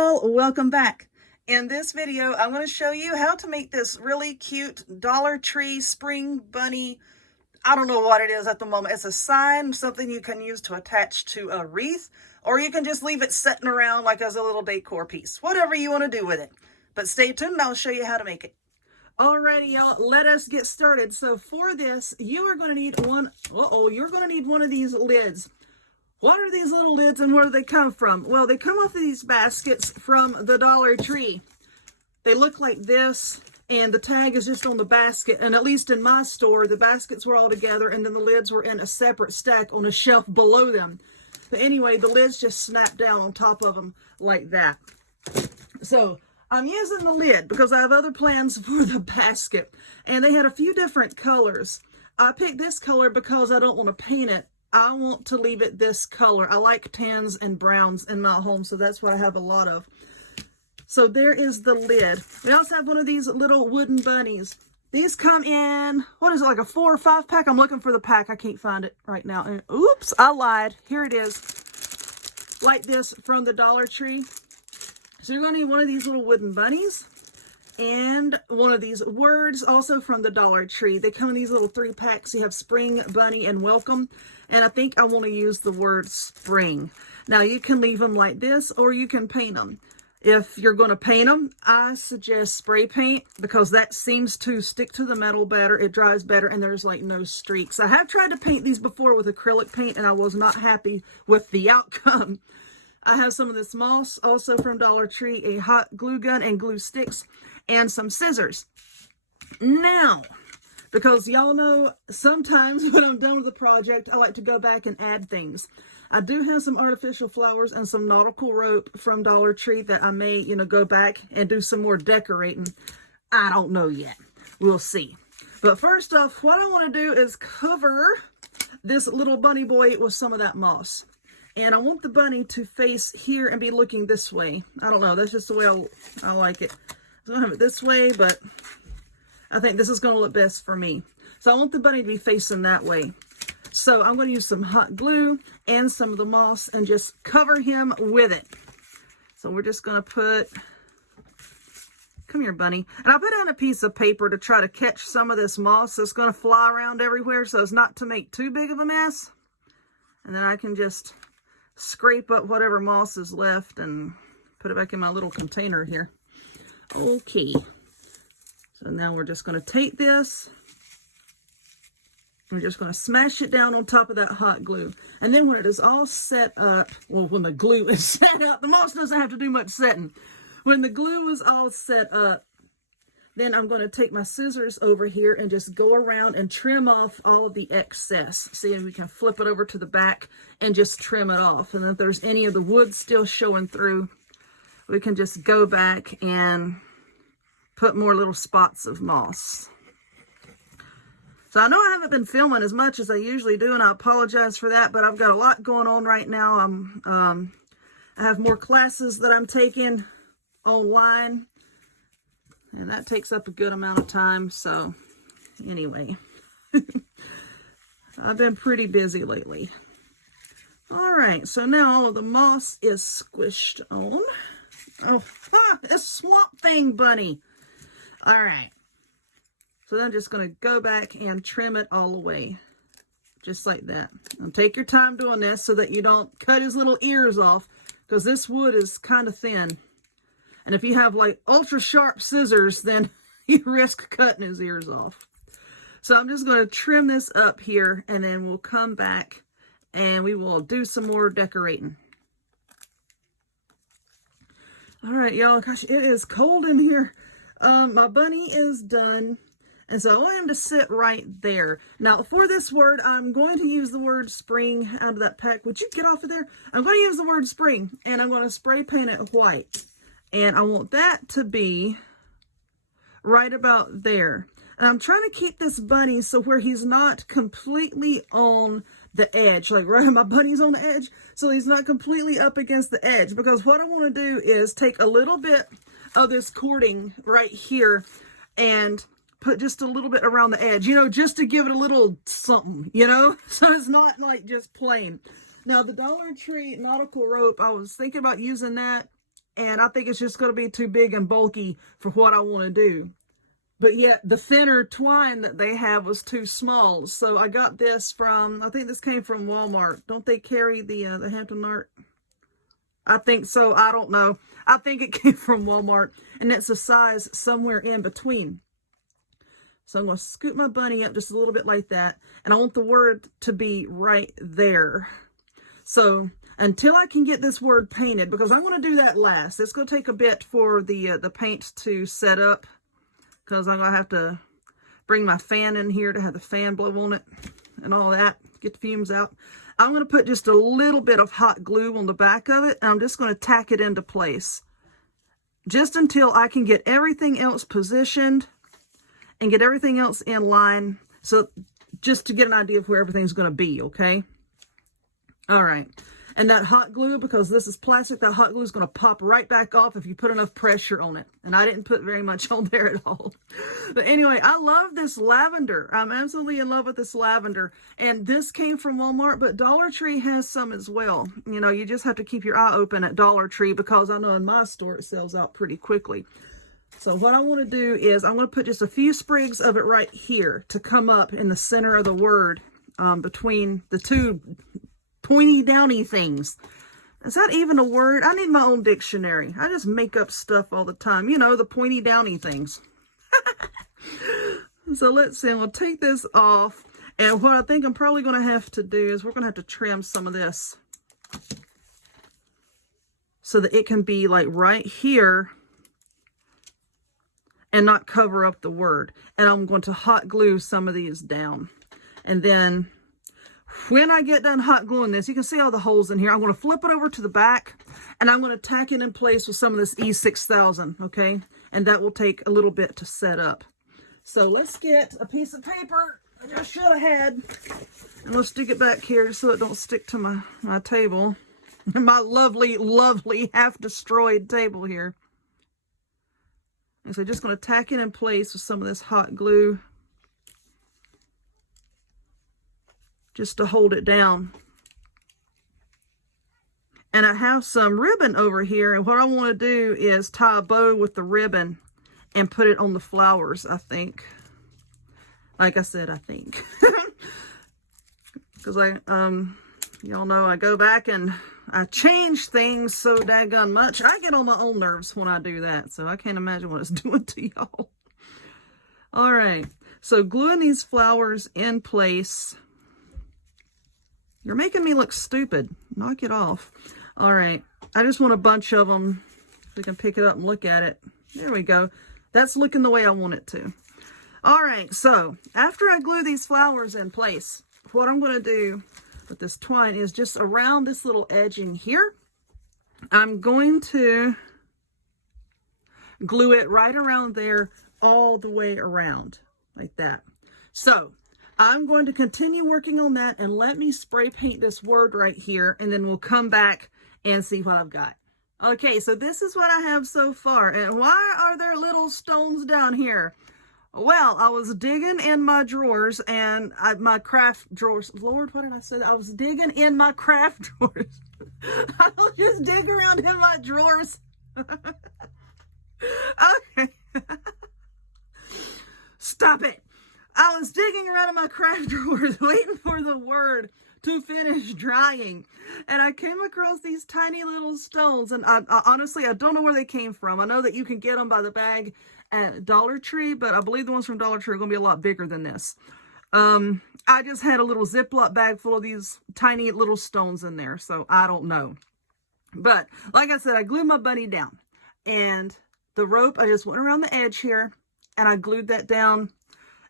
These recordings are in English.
y'all, welcome back. In this video, I'm going to show you how to make this really cute Dollar Tree spring bunny. I don't know what it is at the moment. It's a sign, something you can use to attach to a wreath, or you can just leave it sitting around like as a little decor piece. Whatever you want to do with it. But stay tuned and I'll show you how to make it. Alrighty, y'all, let us get started. So for this, you are going to need you're going to need one of these lids. What are these little lids and where do they come from? Well, they come off of these baskets from the Dollar Tree. They look like this, and the tag is just on the basket. And at least in my store, the baskets were all together, and then the lids were in a separate stack on a shelf below them. But anyway, the lids just snap down on top of them like that. So I'm using the lid because I have other plans for the basket. And they had a few different colors. I picked this color because I don't want to paint it. I want to leave it this color. I like tans and browns in my home, so that's what I have a lot of. So there is the lid. We also have one of these little wooden bunnies. These come in, what is it, like a 4 or 5 pack? I'm looking for the pack. I can't find it right now. And, oops, I lied. Here it is. Like this from the Dollar Tree. So you're going to need one of these little wooden bunnies. And one of these words also from the Dollar Tree. They come in these little 3 packs. You have spring, bunny, and welcome. And I think I want to use the word spring. Now you can leave them like this or you can paint them. If you're going to paint them, I suggest spray paint because that seems to stick to the metal better. It dries better and there's like no streaks. I have tried to paint these before with acrylic paint and I was not happy with the outcome. I have some of this moss also from Dollar Tree, a hot glue gun and glue sticks, and some scissors. Now, because y'all know sometimes when I'm done with the project, I like to go back and add things. I do have some artificial flowers and some nautical rope from Dollar Tree that I may, go back and do some more decorating. I don't know yet. We'll see. But first off, what I want to do is cover this little bunny boy with some of that moss. And I want the bunny to face here and be looking this way. I don't know. That's just the way I like it. I'm going to have it this way, but I think this is going to look best for me. So I want the bunny to be facing that way. So I'm going to use some hot glue and some of the moss and just cover him with it. So we're just going to put, come here, bunny. And I put down a piece of paper to try to catch some of this moss that's going to fly around everywhere so as not to make too big of a mess. And then I can just scrape up whatever moss is left and put it back in my little container here. Okay. So now we're just going to take this. We're just going to smash it down on top of that hot glue. And then when it is all set up, well, when the glue is set up, the moss doesn't have to do much setting. When the glue is all set up, then I'm going to take my scissors over here and just go around and trim off all of the excess. See, and we can flip it over to the back and just trim it off. And if there's any of the wood still showing through, we can just go back and put more little spots of moss. So I know I haven't been filming as much as I usually do, and I apologize for that, but I've got a lot going on right now. I have more classes that I'm taking online, and that takes up a good amount of time. So anyway, I've been pretty busy lately. All right, so now all of the moss is squished on. Oh, this Swamp Thing bunny. All right. So then I'm just going to go back and trim it all away. Just like that. And take your time doing this so that you don't cut his little ears off. Because this wood is kind of thin. And if you have like ultra sharp scissors, then you risk cutting his ears off. So I'm just going to trim this up here. And then we'll come back and we will do some more decorating. All right, y'all. Gosh, it is cold in here. My bunny is done. And so I want him to sit right there. Now, for this word, I'm going to use the word spring out of that pack. Would you get off of there? I'm going to use the word spring, and I'm going to spray paint it white. And I want that to be right about there. And I'm trying to keep this bunny so where he's not completely on the edge. Like right, my bunny's on the edge, so he's not completely up against the edge. Because what I want to do is take a little bit of this cording right here and put just a little bit around the edge, just to give it a little something, so it's not like just plain. Now the Dollar Tree nautical rope, I was thinking about using that and I think it's just going to be too big and bulky for what I want to do. But yet the thinner twine that they have was too small. So I got this from, I think this came from Walmart. Don't they carry the Hampton Art? I think so. I don't know. I think it came from Walmart, and it's a size somewhere in between. So I'm going to scoop my bunny up just a little bit like that. And I want the word to be right there. So until I can get this word painted, because I'm going to do that last. It's going to take a bit for the paint to set up, because I'm going to have to bring my fan in here to have the fan blow on it and all that, get the fumes out. I'm going to put just a little bit of hot glue on the back of it, and I'm just going to tack it into place just until I can get everything else positioned and get everything else in line. So just to get an idea of where everything's going to be, okay? All right. And that hot glue, because this is plastic, that hot glue is going to pop right back off if you put enough pressure on it. And I didn't put very much on there at all. But anyway, I love this lavender. I'm absolutely in love with this lavender. And this came from Walmart, but Dollar Tree has some as well. You know, you just have to keep your eye open at Dollar Tree, because I know in my store it sells out pretty quickly. So what I want to do is I'm going to put just a few sprigs of it right here to come up in the center of the word, between the two pointy downy things. Is that even a word? I need my own dictionary. I just make up stuff all the time. You know, the pointy downy things. So let's see. I'm going to take this off. And what I think I'm probably going to have to do is we're going to have to trim some of this so that it can be like right here and not cover up the word. And I'm going to hot glue some of these down. And then when I get done hot gluing this, you can see all the holes in here. I'm going to flip it over to the back, and I'm going to tack it in place with some of this E6000, okay? And that will take a little bit to set up. So let's get a piece of paper that I should have had, and let's stick it back here just so it don't stick to my table. My lovely, lovely half-destroyed table here. And so just going to tack it in place with some of this hot glue, just to hold it down. And I have some ribbon over here, and what I want to do is tie a bow with the ribbon and put it on the flowers, I think. Like I said, I think. Because y'all know I go back and I change things so daggone much. I get on my own nerves when I do that, so I can't imagine what it's doing to y'all. All right, so gluing these flowers in place. You're making me look stupid. Knock it off. All right. I just want a bunch of them. If we can pick it up and look at it. There we go. That's looking the way I want it to. All right. So after I glue these flowers in place, what I'm going to do with this twine is just around this little edging here, I'm going to glue it right around there all the way around like that. So I'm going to continue working on that, and let me spray paint this word right here, and then we'll come back and see what I've got. Okay, so this is what I have so far. And why are there little stones down here? Well, I was digging in my drawers and my craft drawers. Lord, what did I say? I was digging in my craft drawers. I don't just dig around in my drawers. Okay. Stop it. I was digging around in my craft drawers waiting for the word to finish drying, and I came across these tiny little stones, and I honestly, I don't know where they came from. I know that you can get them by the bag at Dollar Tree, but I believe the ones from Dollar Tree are going to be a lot bigger than this. I just had a little Ziploc bag full of these tiny little stones in there, so I don't know. But like I said, I glued my bunny down, and the rope, I just went around the edge here, and I glued that down.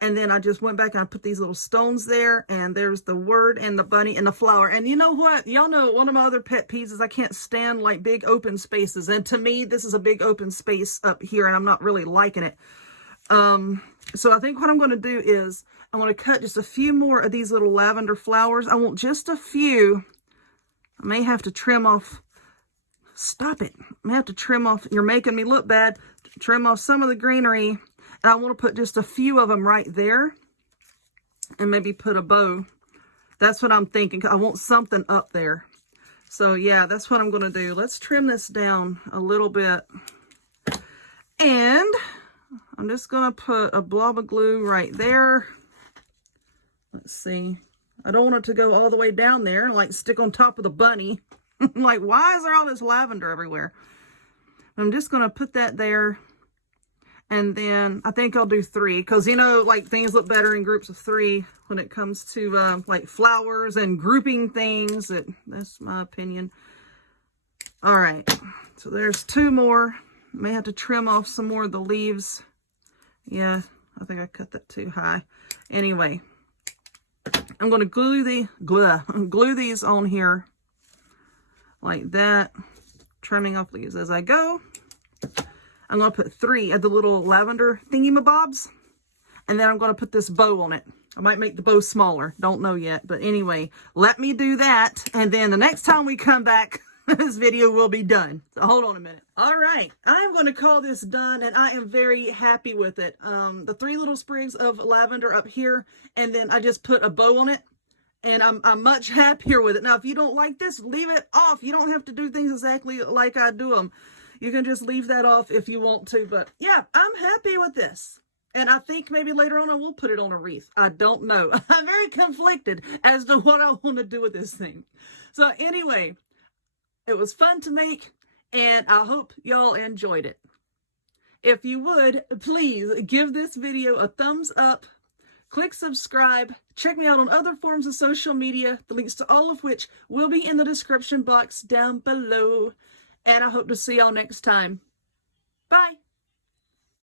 And then I just went back and I put these little stones there, and there's the word and the bunny and the flower. And you know what? Y'all know one of my other pet peeves is I can't stand like big open spaces. And to me, this is a big open space up here, and I'm not really liking it. So I think what I'm going to do is I'm going to cut just a few more of these little lavender flowers. I want just a few. I may have to trim off. Stop it. I may have to trim off. You're making me look bad. Trim off some of the greenery. And I want to put just a few of them right there and maybe put a bow. That's what I'm thinking. I want something up there. So yeah, that's what I'm going to do. Let's trim this down a little bit. And I'm just going to put a blob of glue right there. Let's see. I don't want it to go all the way down there, like stick on top of the bunny. Like, why is there all this lavender everywhere? I'm just going to put that there. And then I think I'll do 3, because, you know, like, things look better in groups of 3 when it comes to, like, flowers and grouping things. That's my opinion. All right. So there's 2 more. May have to trim off some more of the leaves. Yeah, I think I cut that too high. Anyway, I'm going to glue these on here like that, trimming off leaves as I go. I'm going to put 3 of the little lavender thingy-mabobs, and then I'm going to put this bow on it. I might make the bow smaller. Don't know yet. But anyway, let me do that, and then the next time we come back, this video will be done. So hold on a minute. All right, I'm going to call this done, and I am very happy with it. The 3 little sprigs of lavender up here, and then I just put a bow on it, and I'm much happier with it. Now, if you don't like this, leave it off. You don't have to do things exactly like I do them. You can just leave that off if you want to. But yeah, I'm happy with this. And I think maybe later on I will put it on a wreath. I don't know. I'm very conflicted as to what I want to do with this thing. So anyway, it was fun to make, and I hope y'all enjoyed it. If you would, please give this video a thumbs up, click subscribe, check me out on other forms of social media, the links to all of which will be in the description box down below. And I hope to see y'all next time.